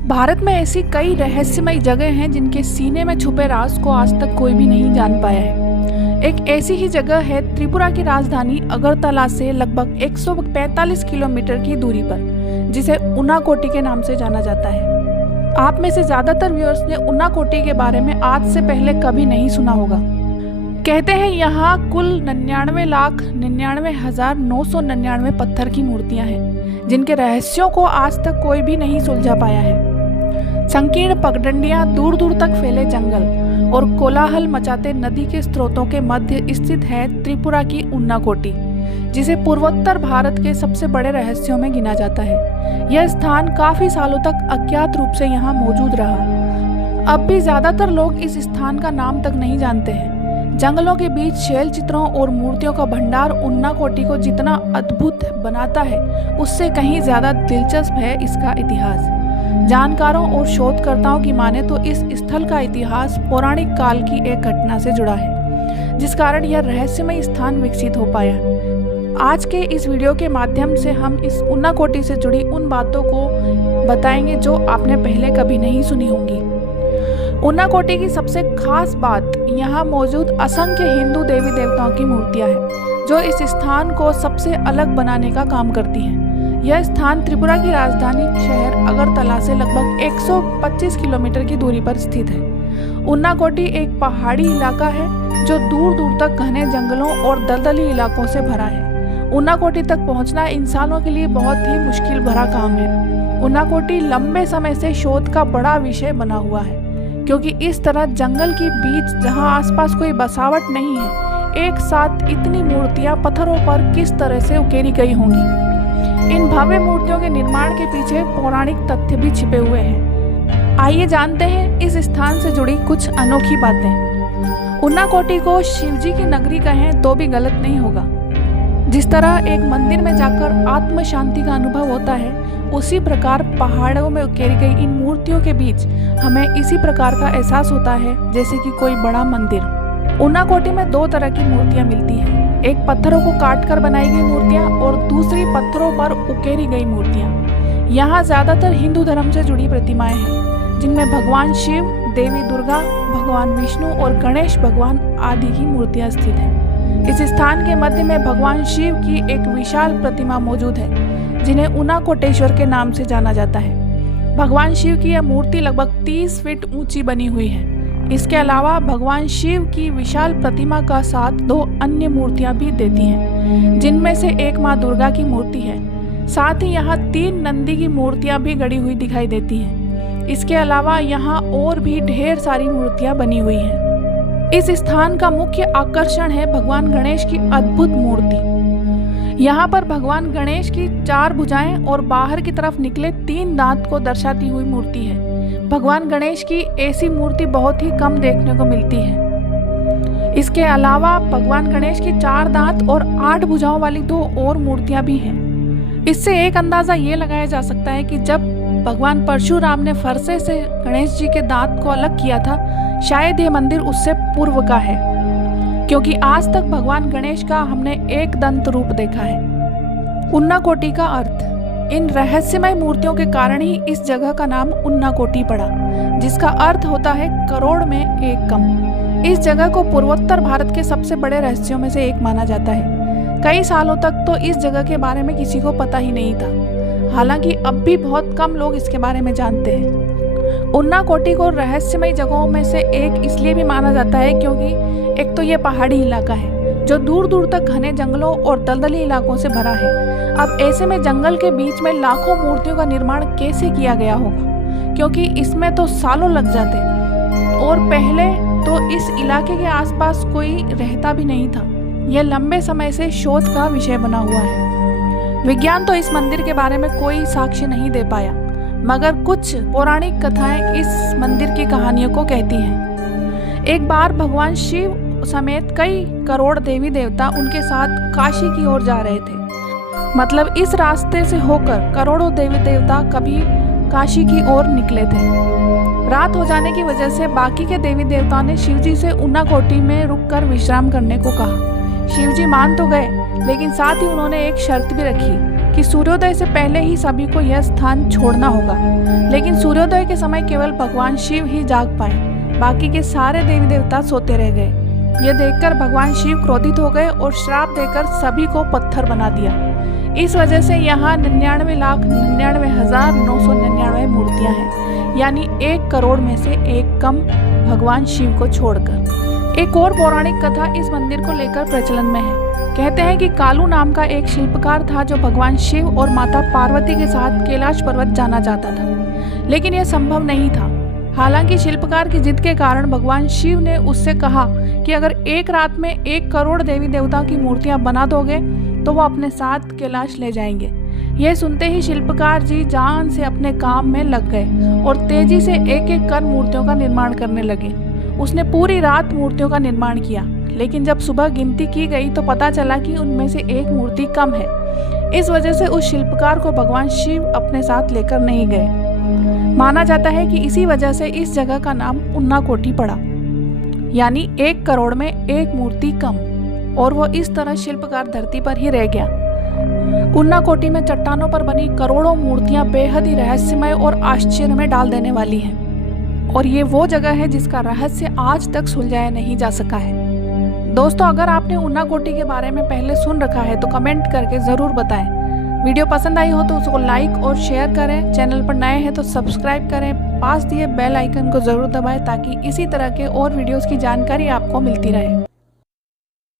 भारत में ऐसी कई रहस्यमयी जगह हैं जिनके सीने में छुपे राज को आज तक कोई भी नहीं जान पाया है। एक ऐसी ही जगह है त्रिपुरा की राजधानी अगरतला से लगभग 145 किलोमीटर की दूरी पर, जिसे उनाकोटी के नाम से जाना जाता है। आप में से ज्यादातर व्यूअर्स ने उनाकोटी के बारे में आज से पहले कभी नहीं सुना होगा। कहते हैं यहाँ कुल 99,99,999 पत्थर की मूर्तियां हैं, जिनके रहस्यों को आज तक कोई भी नहीं सुलझा पाया है। संकीर्ण पगडंडियां, दूर दूर तक फैले जंगल और कोलाहल मचाते नदी के स्रोतों के मध्य स्थित है त्रिपुरा की उनाकोटी, जिसे पूर्वोत्तर भारत के सबसे बड़े रहस्यों में गिना जाता है। यह स्थान काफी सालों तक अज्ञात रूप से यहाँ मौजूद रहा। अब भी ज्यादातर लोग इस स्थान का नाम तक नहीं जानते हैं। जंगलों के बीच शैल चित्रों और मूर्तियों का भंडार उनाकोटी को जितना अद्भुत बनाता है, उससे कहीं ज्यादा दिलचस्प है इसका इतिहास। जानकारों और शोधकर्ताओं की माने तो इस स्थल का इतिहास पौराणिक काल की एक घटना से जुड़ा है, जिस कारण यह रहस्यमय स्थान विकसित हो पाया। आज के इस वीडियो के माध्यम से हम इस उनाकोटी से जुड़ी उन बातों को बताएंगे जो आपने पहले कभी नहीं सुनी होंगी। उनाकोटी की सबसे खास बात यहाँ मौजूद असंख्य हिंदू देवी देवताओं की मूर्तियाँ हैं, जो इस स्थान को सबसे अलग बनाने का काम करती हैं। यह स्थान त्रिपुरा की राजधानी शहर अगरतला से लगभग 125 किलोमीटर की दूरी पर स्थित है। उनाकोटी एक पहाड़ी इलाका है जो दूर दूर तक घने जंगलों और दलदली इलाकों से भरा है। उनाकोटी तक पहुंचना इंसानों के लिए बहुत ही मुश्किल भरा काम है। उनाकोटी लंबे समय से शोध का बड़ा विषय बना हुआ है, क्योंकि इस तरह जंगल के बीच जहां आसपास कोई बसावट नहीं है, एक साथ इतनी मूर्तियां पत्थरों पर किस तरह से उकेरी गई होंगी। इन भव्य मूर्तियों के निर्माण के पीछे पौराणिक तथ्य भी छिपे हुए हैं। आइए जानते हैं इस स्थान से जुड़ी कुछ अनोखी बातें। उनाकोटी को शिवजी की नगरी कहें तो भी गलत नहीं होगा। जिस तरह एक मंदिर में जाकर आत्म शांति का अनुभव होता है, उसी प्रकार पहाड़ों में उकेरी गई इन मूर्तियों के बीच हमें इसी प्रकार का एहसास होता है, जैसे कि कोई बड़ा मंदिर। उनाकोटी में दो तरह की मूर्तियां मिलती हैं, एक पत्थरों को काट कर बनाई गई मूर्तियां और दूसरी पत्थरों पर उकेरी गई मूर्तियां। यहाँ ज्यादातर हिंदू धर्म से जुड़ी प्रतिमाएं हैं, जिनमें भगवान शिव, देवी दुर्गा, भगवान विष्णु और गणेश भगवान आदि की मूर्तियां स्थित हैं। इस स्थान के मध्य में भगवान शिव की एक विशाल प्रतिमा मौजूद है, जिन्हें उनाकोटेश्वर के नाम से जाना जाता है। भगवान शिव की यह मूर्ति लगभग 30 फीट ऊंची बनी हुई है। इसके अलावा भगवान शिव की विशाल प्रतिमा का साथ दो अन्य मूर्तियां भी देती हैं, जिनमें से एक मां दुर्गा की मूर्ति है। साथ ही यहाँ 3 नंदी की मूर्तियां भी गड़ी हुई दिखाई देती हैं। इसके अलावा यहाँ और भी ढेर सारी मूर्तियां बनी हुई हैं। इस स्थान का मुख्य आकर्षण है भगवान गणेश की अद्भुत मूर्ति। यहाँ पर भगवान गणेश की 4 भुजाएं और बाहर की तरफ निकले 3 दांत को दर्शाती हुई मूर्ति है। भगवान गणेश की ऐसी मूर्ति बहुत ही कम देखने को मिलती है। इसके अलावा भगवान गणेश की 4 दांत और 8 भुजाओं वाली 2 और मूर्तियां भी हैं। इससे एक अंदाजा ये लगाया जा सकता है कि जब भगवान परशुराम ने फरसे से गणेश जी के दांत को अलग किया था, शायद ये मंदिर उससे पूर्व का है, क्योंकि आज तक भगवान गणेश का हमने एक दंत रूप देखा है। उनाकोटी का अर्थ। इन रहस्यमय मूर्तियों के कारण ही इस जगह का नाम उनाकोटी पड़ा, जिसका अर्थ होता है करोड़ में एक कम। इस जगह को पूर्वोत्तर भारत के सबसे बड़े रहस्यों में से एक माना जाता है। कई सालों तक तो इस जगह के बारे में किसी को पता ही नहीं था। हालांकि अब भी बहुत कम लोग इसके बारे में जानते हैं। उनाकोटी को रहस्यमय जगहों में से एक इसलिए भी माना जाता है क्योंकि एक तो ये पहाड़ी इलाका है जो दूर दूर तक घने जंगलों और दलदली इलाकों से भरा है। अब ऐसे में जंगल के बीच में लाखों मूर्तियों का निर्माण कैसे किया गया होगा, क्योंकि इसमें तो सालों लग जाते। और पहले तो इस इलाके के आसपास कोई रहता भी नहीं था। यह लंबे समय से शोध का विषय बना हुआ है। विज्ञान तो इस मंदिर के बारे में कोई साक्ष्य नहीं दे पाया, मगर कुछ पौराणिक कथाएं इस मंदिर की कहानियों को कहती हैं। एक बार भगवान शिव समेत कई करोड़ देवी देवता उनके साथ काशी की ओर जा रहे थे। मतलब इस रास्ते से होकर करोड़ों देवी देवता कभी काशी की ओर निकले थे। रात हो जाने की वजह से बाकी के देवी देवताओं ने शिवजी से उनाकोटी में रुककर विश्राम करने को कहा। शिवजी मान तो गए, लेकिन साथ ही उन्होंने एक शर्त भी रखी कि सूर्योदय से पहले ही सभी को यह स्थान छोड़ना होगा। लेकिन सूर्योदय के समय केवल भगवान शिव ही जाग पाए, बाकी के सारे देवी देवता सोते रह गए। यह देखकर भगवान शिव क्रोधित हो गए और श्राप देकर सभी को पत्थर बना दिया। इस वजह से यहाँ 99,99,999 मूर्तियाँ हैं, यानी 1 करोड़ में से 1 कम भगवान शिव को छोड़कर। एक और पौराणिक कथा इस मंदिर को लेकर प्रचलन में है। कहते हैं कि कालू नाम का एक शिल्पकार था जो भगवान शिव और माता पार्वती के साथ कैलाश पर्वत जाना चाहता था, लेकिन यह संभव नहीं था। हालांकि शिल्पकार की जिद के कारण भगवान शिव ने उससे कहा कि अगर एक रात में 1 करोड़ देवी देवता की मूर्तियां बना दोगे तो वो अपने साथ कैलाश ले जाएंगे। यह सुनते ही शिल्पकार जी जान से अपने काम में लग गए और तेजी से एक एक कर मूर्तियों का निर्माण करने लगे। उसने पूरी रात मूर्तियों का निर्माण किया, लेकिन जब सुबह गिनती की गई तो पता चला कि उनमें से एक मूर्ति कम है। इस वजह से उस शिल्पकार को भगवान शिव अपने साथ लेकर नहीं गए। माना जाता है कि इसी वजह से इस जगह का नाम उन्नाकोटी पड़ा, यानी 1 करोड़ में 1 मूर्ति कम, और वो इस तरह शिल्पकार धरती पर ही रह गया। उन्नाकोटी में चट्टानों पर बनी करोड़ों मूर्तियां बेहद ही रहस्यमय और आश्चर्य में डाल देने वाली हैं, और ये वो जगह है जिसका रहस्य आज तक सुलझाया नहीं जा सका है। दोस्तों, अगर आपने उन्नाकोटी के बारे में पहले सुन रखा है तो कमेंट करके ज़रूर बताएं। वीडियो पसंद आई हो तो उसको लाइक और शेयर करें। चैनल पर नए हैं तो सब्सक्राइब करें। पास दिए बेल आइकन को ज़रूर दबाएं ताकि इसी तरह के और वीडियोस की जानकारी आपको मिलती रहे।